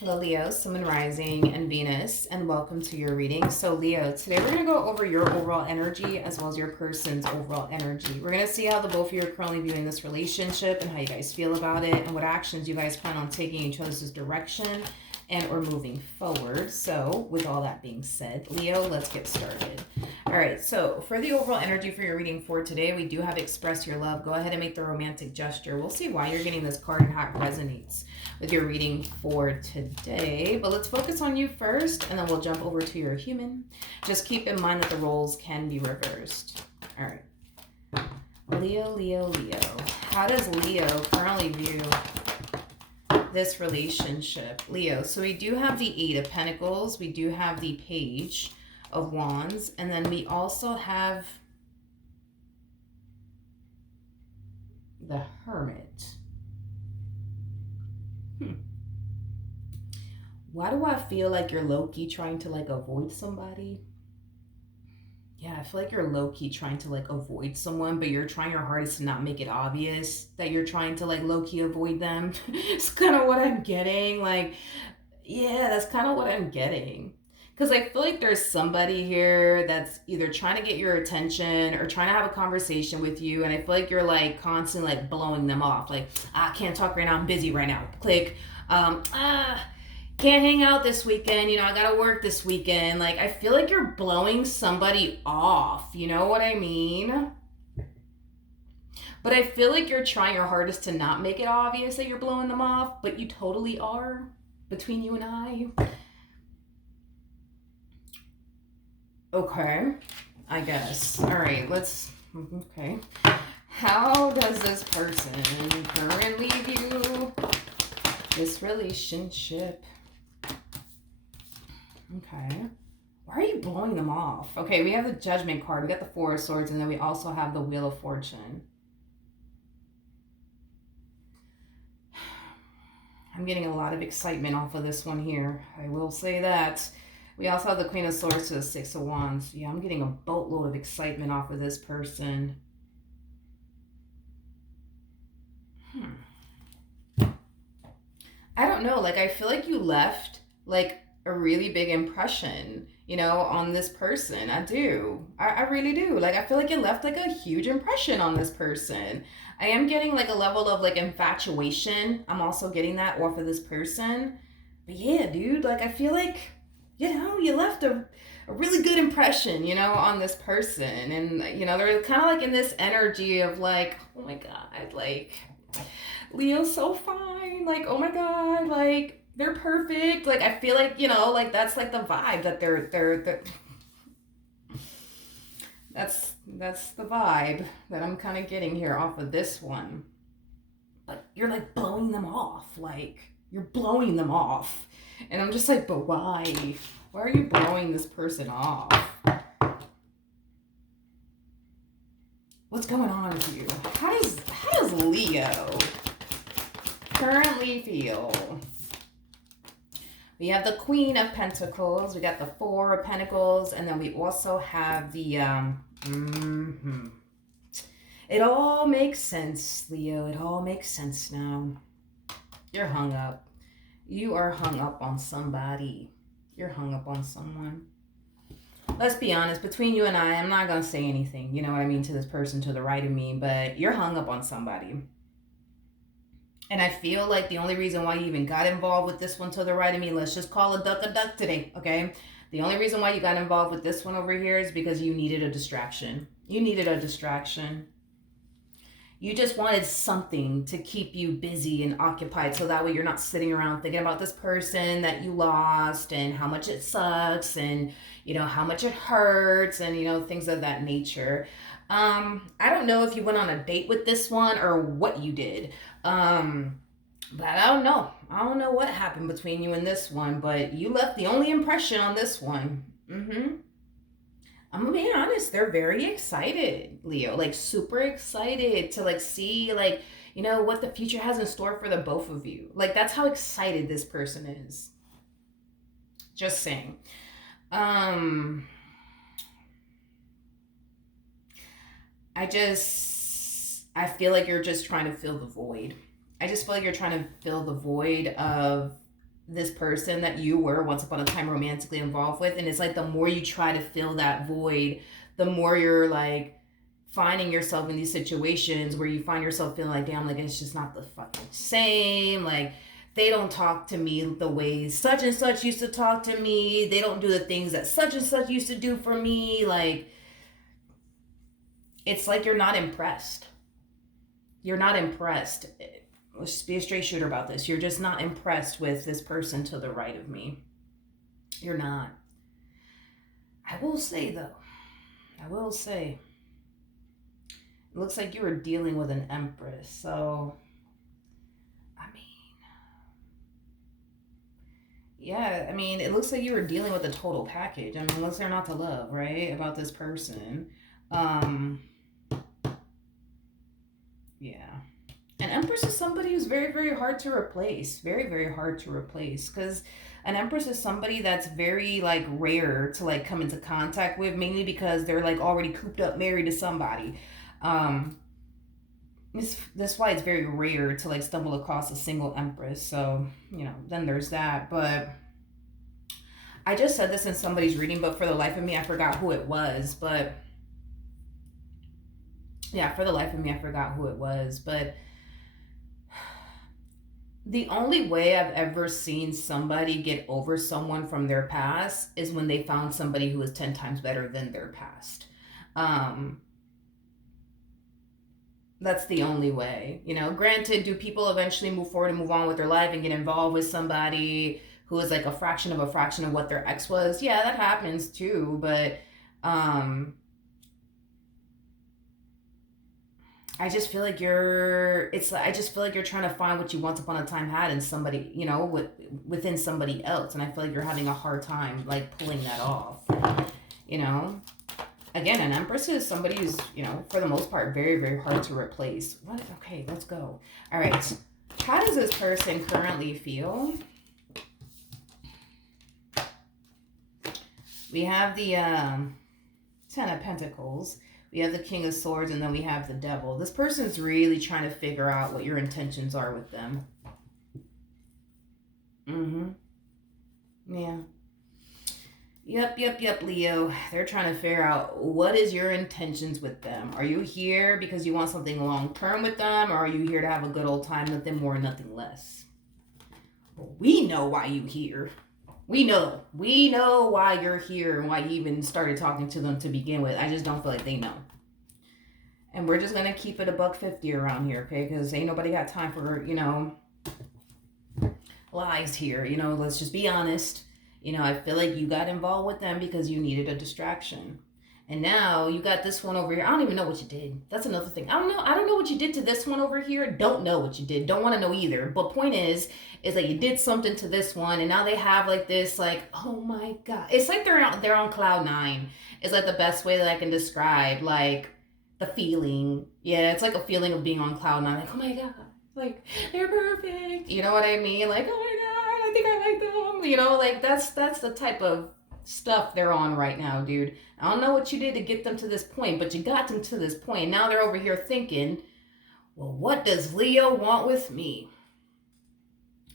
Hello, Leo, Sun, and Rising, and Venus, and welcome to your reading. So, Leo, today we're going to go over your overall energy as well as your person's overall energy. We're going to see how the both of you are currently viewing this relationship and how you guys feel about it and what actions you guys plan on taking in each other's direction and or moving forward. So, with all that being said, Leo, let's get started. All right, so for the overall energy for your reading for today, we do have express your love. Go ahead and make the romantic gesture. We'll see why you're getting this card and how it resonates with your reading for today. But let's focus on you first, and then we'll jump over to your human. Just keep in mind that the roles can be reversed. All right. Leo, Leo, Leo. How does Leo currently view this relationship? Leo, so we do have the Eight of Pentacles. We do have the Page of Wands. And then we also have the Hermit. Why do I feel like you're low-key trying to like avoid somebody? Yeah, I feel like you're low-key trying to like avoid someone, but you're trying your hardest to not make it obvious that you're trying to like low-key avoid them. It's kind of what I'm getting. Like, yeah, that's kind of what I'm getting. Because I feel like there's somebody here that's either trying to get your attention or trying to have a conversation with you. And I feel like you're like constantly like blowing them off. Like, I can't talk right now. I'm busy right now. Click. Can't hang out this weekend. I gotta work this weekend. Like, I feel like you're blowing somebody off. You know what I mean? But I feel like you're trying your hardest to not make it obvious that you're blowing them off, but you totally are, between you and I. Okay, I guess. All right, okay. How does this person currently view this relationship? Okay. Why are you blowing them off? Okay, we have the Judgment card. We got the Four of Swords, and then we also have the Wheel of Fortune. I'm getting a lot of excitement off of this one here. I will say that. We also have the Queen of Swords to the Six of Wands. Yeah, I'm getting a boatload of excitement off of this person. I don't know. Like, I feel like you left, like, a really big impression, on this person. I do. I really do. Like, I feel like you left, like, a huge impression on this person. I am getting, like, a level of, like, infatuation. I'm also getting that off of this person. But yeah, dude, like, I feel like, you left a really good impression, on this person. And, they're kind of, like, in this energy of, like, oh my God, like, Leo's so fine. Like, oh my God, like, they're perfect. Like, I feel like, like that's like the vibe that they're that's the vibe that I'm kind of getting here off of this one. But you're like blowing them off. Like, you're blowing them off. And I'm just like, but why? Why are you blowing this person off? What's going on with you? How does Leo currently feel? We have the Queen of Pentacles, we got the Four of Pentacles, and then we also have the, It all makes sense, Leo. It all makes sense now. You're hung up. You are hung up on somebody. You're hung up on someone. Let's be honest, between you and I'm not going to say anything, you know what I mean, to this person to the right of me, but you're hung up on somebody. And I feel like the only reason why you even got involved with this one to the right of me, let's just call a duck today, okay? The only reason why you got involved with this one over here is because you needed a distraction. You needed a distraction. You just wanted something to keep you busy and occupied so that way you're not sitting around thinking about this person that you lost and how much it sucks and, how much it hurts and, things of that nature. I don't know if you went on a date with this one or what you did. But I don't know. I don't know what happened between you and this one, but you left the only impression on this one. I'm gonna be honest, they're very excited, Leo. Like, super excited to like see like, what the future has in store for the both of you. Like, that's how excited this person is. Just saying. I feel like you're just trying to fill the void. I just feel like you're trying to fill the void of this person that you were once upon a time romantically involved with. And it's like the more you try to fill that void, the more you're like finding yourself in these situations where you find yourself feeling like, damn, like it's just not the fucking same. Like they don't talk to me the way such and such used to talk to me. They don't do the things that such and such used to do for me. Like it's like you're not impressed. You're not impressed. Let's just be a straight shooter about this. You're just not impressed with this person to the right of me. You're not. I will say though, I will say, it looks like you were dealing with an empress. So, I mean, yeah, I mean, it looks like you were dealing with a total package. I mean, what's there not to love, right? About this person. Um, yeah. An empress is somebody who's very, very hard to replace. Very, very hard to replace. Because an empress is somebody that's very, like, rare to, like, come into contact with, mainly because they're, like, already cooped up married to somebody. Um, that's why it's very rare to, like, stumble across a single empress. So, then there's that. But I just said this in somebody's reading, but for the life of me, I forgot who it was. But, yeah, for the life of me, I forgot who it was. But the only way I've ever seen somebody get over someone from their past is when they found somebody who is 10 times better than their past. Um, that's the only way. Granted, do people eventually move forward and move on with their life and get involved with somebody who is like a fraction of what their ex was? Yeah, that happens too. But I just feel like I just feel like you're trying to find what you once upon a time had in somebody, within somebody else. And I feel like you're having a hard time, like, pulling that off, you know? Again, an empress is somebody who's, for the most part, very, very hard to replace. What? Okay, let's go. All right. How does this person currently feel? We have the Ten of Pentacles. We have the King of Swords, and then we have the Devil. This person's really trying to figure out what your intentions are with them. Yeah. Yep, Leo. They're trying to figure out what is your intentions with them. Are you here because you want something long term with them, or are you here to have a good old time with them, more, nothing less? Well, we know why you here. We know why you're here and why you even started talking to them to begin with. I just don't feel like they know. And we're just gonna keep it $150 around here, okay? Because ain't nobody got time for lies here. Let's just be honest. I feel like you got involved with them because you needed a distraction. And now you got this one over here. I don't even know what you did. That's another thing. I don't know what you did to this one over here. Don't know what you did. Don't want to know either. But point is that you did something to this one, and now they have like this, like, oh my god. It's like they're on cloud nine. It's like the best way that I can describe, like, the feeling. Yeah, it's like a feeling of being on cloud nine. Like, oh my god, like, they're perfect. You know what I mean? Like, oh my god, I think I like them. Like, that's the type of stuff they're on right now, dude. I don't know what you did to get them to this point, but you got them to this point. Now they're over here thinking, well, what does Leo want with me?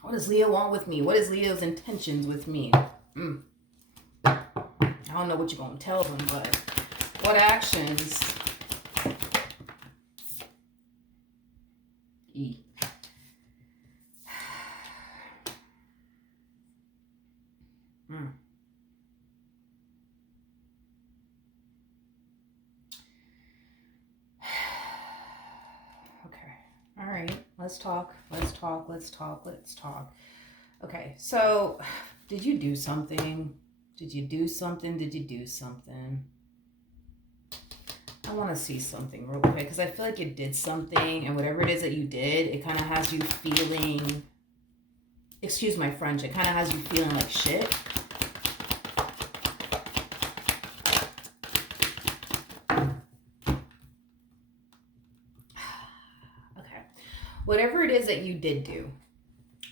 What does Leo want with me? What is Leo's intentions with me? I don't know what you're going to tell them, but what actions? E. All right, let's talk. Okay, so did you do something? I want to see something real quick because I feel like you did something, and whatever it is that you did, it kind of has you feeling, excuse my French, it kind of has you feeling like shit. Whatever it is that you did do,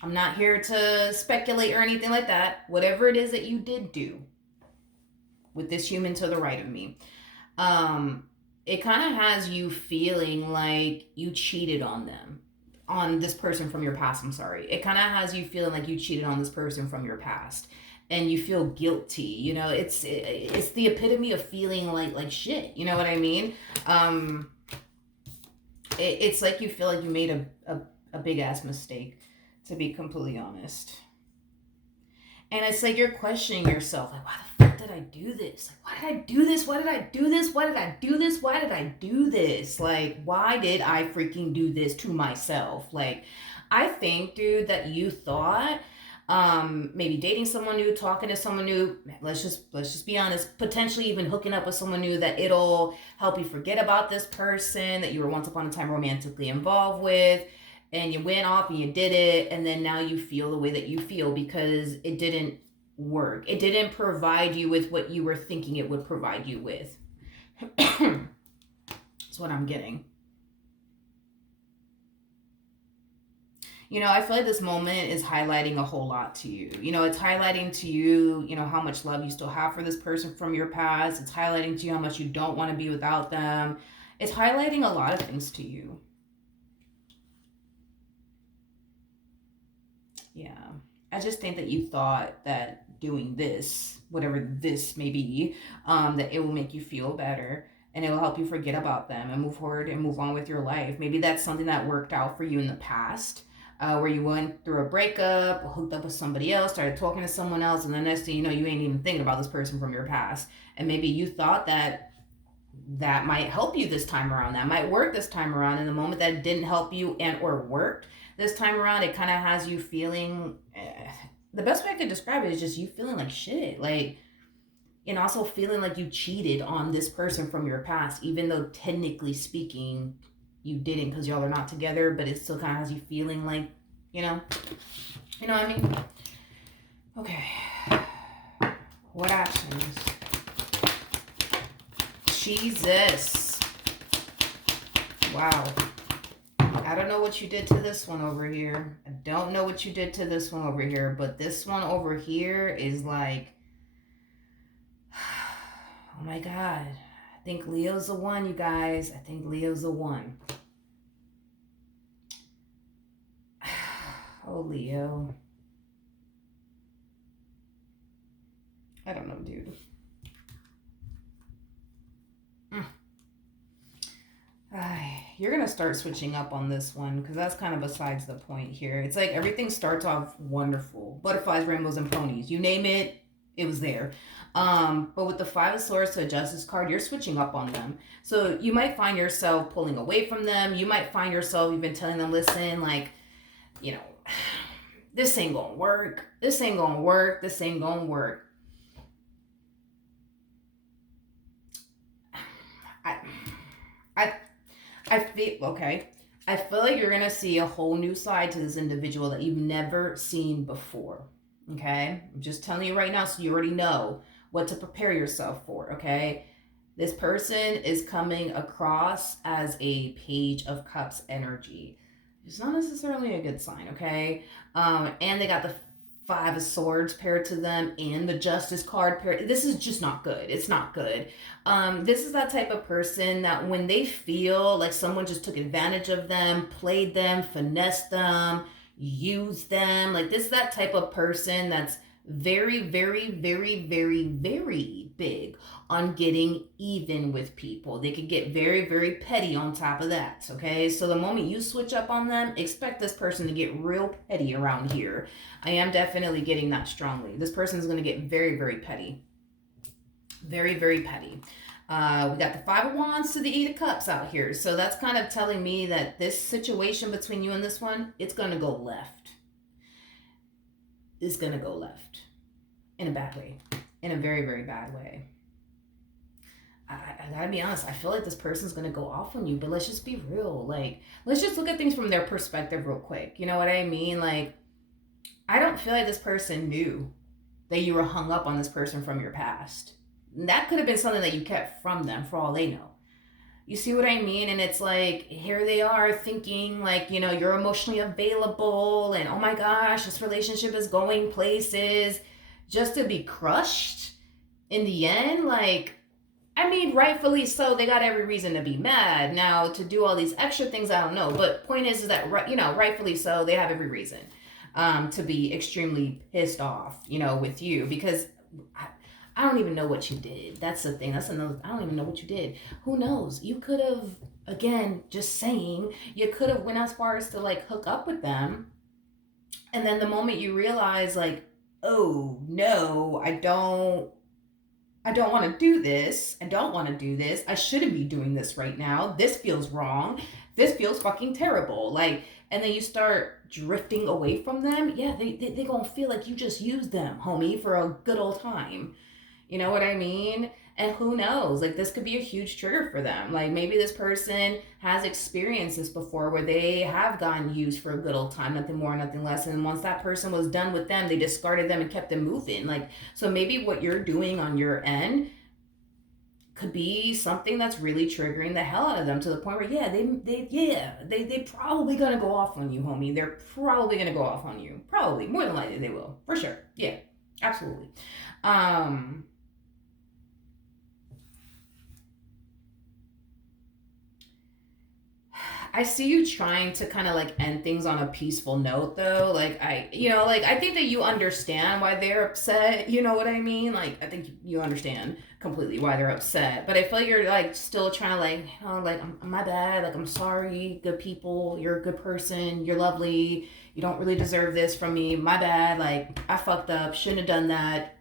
I'm not here to speculate or anything like that. Whatever it is that you did do with this human to the right of me, it kind of has you feeling like you cheated on them. on this person from your past. I'm sorry. It kind of has you feeling like you cheated on this person from your past, and you feel guilty. You know, it's the epitome of feeling like shit. You know what I mean? Um, it's like you feel like you made a big ass mistake, to be completely honest. And it's like you're questioning yourself, like, why the fuck did I do this? Like, why did I do this? Why did I do this? Why did I do this? Why did I do this? Like, why did I freaking do this to myself? Like, I think, dude, that you thought maybe dating someone new, talking to someone new, let's just be honest, potentially even hooking up with someone new, that it'll help you forget about this person that you were once upon a time romantically involved with, and you went off and you did it, and then now you feel the way that you feel because it didn't work. It didn't provide you with what you were thinking it would provide you with. That's what I'm getting. You know, I feel like this moment is highlighting a whole lot to you. You know, it's highlighting to you, you know, how much love you still have for this person from your past. It's highlighting to you how much you don't want to be without them. It's highlighting a lot of things to you. Yeah. I just think that you thought that doing this, whatever this may be, that it will make you feel better, and it will help you forget about them and move forward and move on with your life. Maybe that's something that worked out for you in the past, where you went through a breakup, hooked up with somebody else, started talking to someone else, and the next thing you know, you ain't even thinking about this person from your past. And maybe you thought that that might help you this time around, that might work this time around. In the moment that didn't help you and or worked this time around, it kind of has you feeling the best way I could describe it is just you feeling like shit, like, and also feeling like you cheated on this person from your past, even though technically speaking you didn't, because y'all are not together, but it still kind of has you feeling like, you know, you know what I mean? Okay, what actions? Jesus. Wow. I don't know what you did to this one over here. I don't know what you did to this one over here, but this one over here is like, oh my God. I think Leo's the one, you guys. I think Leo's the one. Oh, Leo. I don't know, dude. You're going to start switching up on this one because that's kind of besides the point here. It's like everything starts off wonderful. Butterflies, rainbows, and ponies. You name it, it was there. But with the Five of Swords to a Justice card, you're switching up on them. So you might find yourself pulling away from them. You might find yourself even telling them, listen, like, you know, this ain't gonna work. This ain't gonna work. This ain't gonna work. I, I, I feel, okay. I feel like you're gonna see a whole new side to this individual that you've never seen before. Okay? I'm just telling you right now so you already know what to prepare yourself for, okay? This person is coming across as a Page of Cups energy. It's not necessarily a good sign, okay? And they got the Five of Swords paired to them and the Justice card paired. This is just not good. It's not good. This is that type of person that when they feel like someone just took advantage of them, played them, finessed them, used them, like this is that type of person that's very, very, very, very, very big on getting even with people. They could get very, very petty on top of that, okay? So the moment you switch up on them, expect this person to get real petty around here. I am definitely getting that strongly. This person is going to get very, very petty. Very, very petty. We got the Five of Wands to the Eight of Cups out here. So that's kind of telling me that this situation between you and this one, it's going to go left. It's going to go left. In a bad way. In a very, very bad way. I gotta be honest, I feel like this person's gonna go off on you, but let's just be real. Like, let's just look at things from their perspective real quick. You know what I mean? Like, I don't feel like this person knew that you were hung up on this person from your past. That could have been something that you kept from them for all they know. You see what I mean? And it's like, here they are thinking like, you know, you're emotionally available and oh my gosh, this relationship is going places, just to be crushed in the end. Like, I mean, rightfully so. They got every reason to be mad. Now, to do all these extra things, I don't know. But point is that, rightfully so, they have every reason to be extremely pissed off, with you because I, I don't even know what you did. That's the thing. That's another. I don't even know what you did. Who knows? You could have, again, just saying, you could have went as far as to like hook up with them, and then the moment you realize, like, oh no, I don't want to do this. I don't want to do this. I shouldn't be doing this right now. This feels wrong. This feels fucking terrible. Like, and then you start drifting away from them. Yeah, they gonna feel like you just used them, homie, for a good old time. You know what I mean? And who knows? Like, this could be a huge trigger for them. Like, maybe this person has experienced this before where they have gotten used for a good old time, nothing more, nothing less. And once that person was done with them, they discarded them and kept them moving. Like, so maybe what you're doing on your end could be something that's really triggering the hell out of them to the point where, yeah, they probably gonna go off on you, homie. They're probably gonna go off on you. Probably. More than likely, they will. For sure. Yeah, absolutely. Um, I see you trying to kind of like end things on a peaceful note though. Like like I think that you understand why they're upset. You know what I mean? Like I think you understand completely why they're upset. But I feel like you're like still trying to like, like my bad. Like I'm sorry, good people. You're a good person. You're lovely. You don't really deserve this from me. My bad. Like I fucked up. Shouldn't have done that.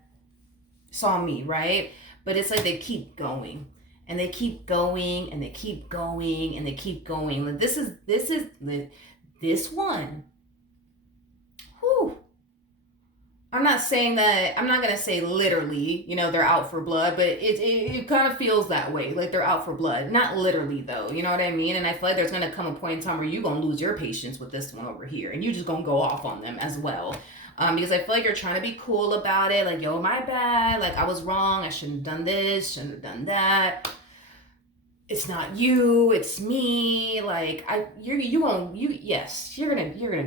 Saw me, right? But it's like they keep going and they keep going and they keep going and they keep going. Like this one. Whew. I'm not saying that, I'm not gonna say literally, they're out for blood, but it kind of feels that way, like they're out for blood. Not literally though, you know what I mean? And I feel like there's gonna come a point in time where you're gonna lose your patience with this one over here, and you just gonna go off on them as well. Because I feel like you're trying to be cool about it, like, yo, my bad, like I was wrong, I shouldn't have done this, shouldn't have done that. It's not you, it's me. Like you're gonna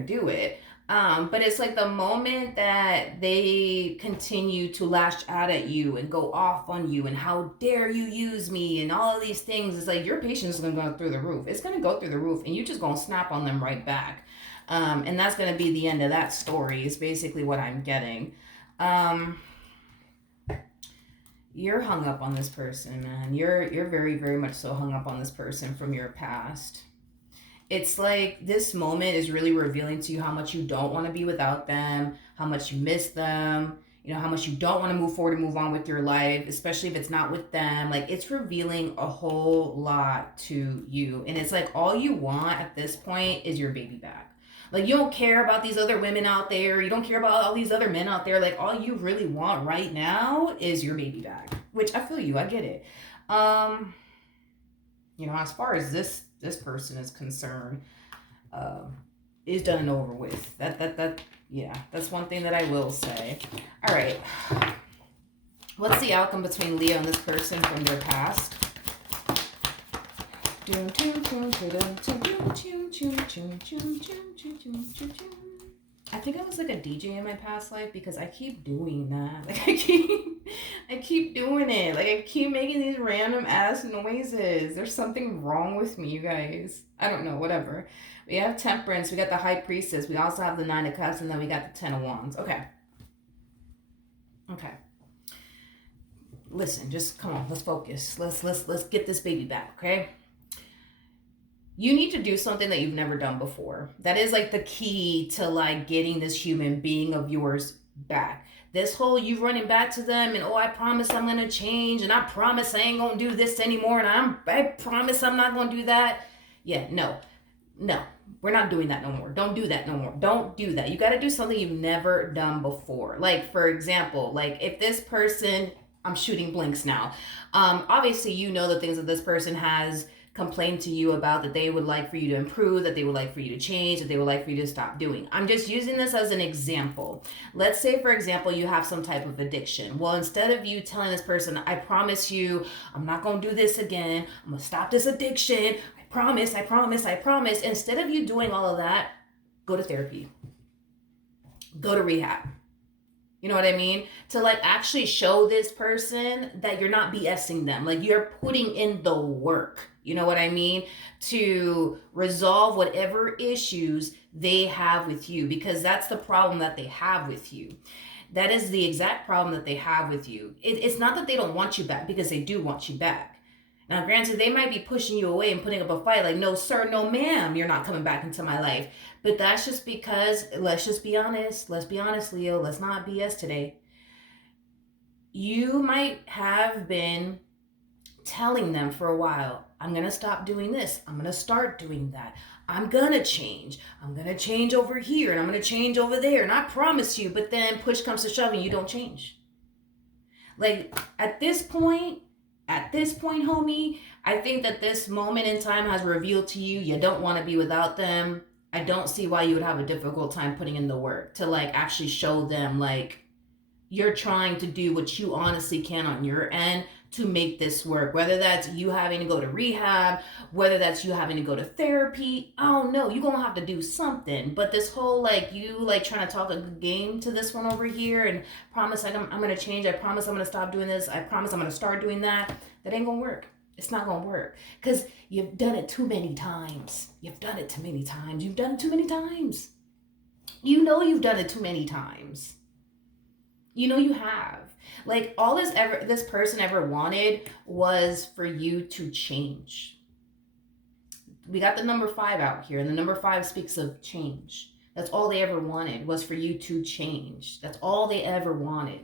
do it. But it's like the moment that they continue to lash out at you and go off on you and how dare you use me and all of these things, it's like your patience is gonna go through the roof. It's gonna go through the roof and you just gonna snap on them right back. And that's gonna be the end of that story, is basically what I'm getting. Um, you're hung up on this person, man. You're very, very much so hung up on this person from your past. It's like this moment is really revealing to you how much you don't want to be without them, how much you miss them, how much you don't want to move forward and move on with your life, especially if it's not with them. Like it's revealing a whole lot to you. And it's like all you want at this point is your baby back. Like you don't care about these other women out there. You don't care about all these other men out there. Like all you really want right now is your baby back. Which I feel you. I get it. Um, as far as this person is concerned, um, is done and over with. Yeah, that's one thing that I will say. All right, what's the outcome between Leo and this person from their past? I think I was like a DJ in my past life because I keep doing that. Like I keep doing it. Like I keep making these random ass noises. There's something wrong with me, you guys. I don't know, whatever. We have Temperance, we got the High Priestess, we also have the Nine of Cups, and then we got the Ten of Wands. Okay. Okay. Listen, just come on, let's focus. Let's get this baby back, okay? You need to do something that you've never done before. That is like the key to like getting this human being of yours back. This whole you running back to them and, oh, I promise I'm gonna change, and I promise I ain't gonna do this anymore, and I promise I'm not gonna do that. Yeah, no, we're not doing that no more. Don't do that no more. Don't do that. You got to do something you've never done before. Like for example, like if this person, I'm shooting blinks now. Obviously you know the things that this person has complain to you about, that they would like for you to improve, that they would like for you to change, that they would like for you to stop doing. I'm just using this as an example. Let's say, for example, you have some type of addiction. Well, instead of you telling this person, I promise you, I'm not going to do this again. I'm going to stop this addiction. I promise, I promise, I promise. Instead of you doing all of that, go to therapy. Go to rehab. You know what I mean? To like actually show this person that you're not BSing them. Like you're putting in the work. You know what I mean? To resolve whatever issues they have with you, because that's the problem that they have with you. That is the exact problem that they have with you. It's not that they don't want you back, because they do want you back. Now, granted, they might be pushing you away and putting up a fight like, no, sir, no, ma'am, you're not coming back into my life. But that's just because, let's just be honest. Let's be honest, Leo. Let's not BS today. You might have been telling them for a while, I'm going to stop doing this. I'm going to start doing that. I'm going to change. I'm going to change over here and I'm going to change over there. And I promise you, but then push comes to shove and you don't change. Like at this point, homie, I think that this moment in time has revealed to you you don't want to be without them. I don't see why you would have a difficult time putting in the work to like actually show them like you're trying to do what you honestly can on your end to make this work. Whether that's you having to go to rehab, whether that's you having to go to therapy, I don't know. You're gonna have to do something. But this whole like you like trying to talk a good game to this one over here and promise like I'm gonna change. I promise I'm gonna stop doing this. I promise I'm gonna start doing that. That ain't gonna work. It's not gonna work because you've done it too many times. You've done it too many times. You've done it too many times. You know you've done it too many times. You know you have. Like all this person ever wanted was for you to change. We got the number 5 out here, and the number 5 speaks of change. That's all they ever wanted was for you to change. That's all they ever wanted.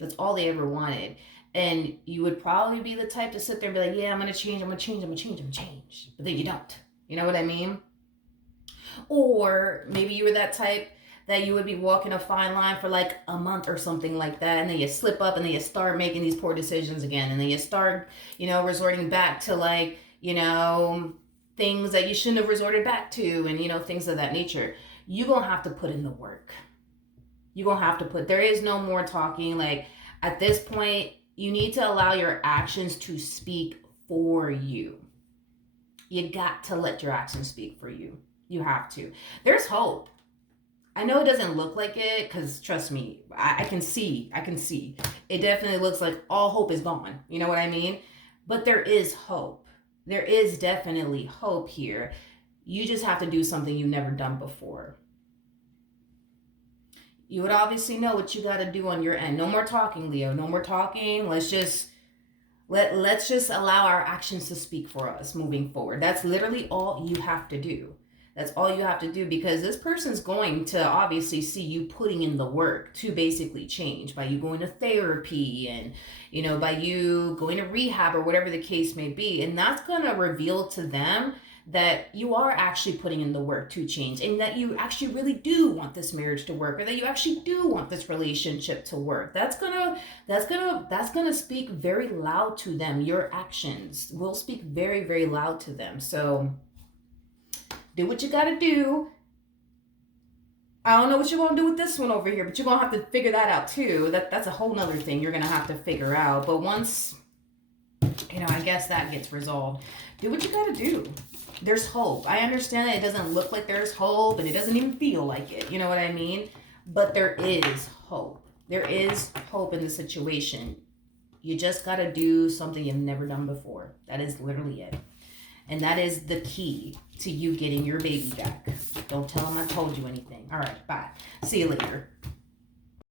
That's all they ever wanted. And you would probably be the type to sit there and be like, yeah, I'm gonna change, I'm gonna change, I'm gonna change, I'm gonna change. But then you don't. You know what I mean? Or maybe you were that type that you would be walking a fine line for like a month or something like that, and then you slip up and then you start making these poor decisions again, and then you start, resorting back to like, things that you shouldn't have resorted back to, and things of that nature. You're gonna have to put in the work. You're gonna have to there is no more talking. Like at this point, you need to allow your actions to speak for you. You got to let your actions speak for you. You have to. There's hope. I know it doesn't look like it because trust me, I can see. It definitely looks like all hope is gone. You know what I mean? But there is hope. There is definitely hope here. You just have to do something you've never done before. You would obviously know what you got to do on your end. No more talking, Leo. No more talking. Let's just allow our actions to speak for us moving forward. That's literally all you have to do. That's all you have to do, because this person's going to obviously see you putting in the work to basically change by you going to therapy and, by you going to rehab or whatever the case may be. And that's going to reveal to them that you are actually putting in the work to change, and that you actually really do want this marriage to work, or that you actually do want this relationship to work. That's gonna speak very loud to them. Your actions will speak very, very loud to them. So do what you gotta do. I don't know what you're gonna do with this one over here, but you're gonna have to figure that out too. That's a whole nother thing you're gonna have to figure out. But once, I guess that gets resolved, do what you gotta do. There's hope. I understand that it doesn't look like there's hope, and it doesn't even feel like it. You know what I mean? But there is hope. There is hope in the situation. You just gotta do something you've never done before. That is literally it. And that is the key to you getting your baby back. Don't tell them I told you anything. All right, bye. See you later.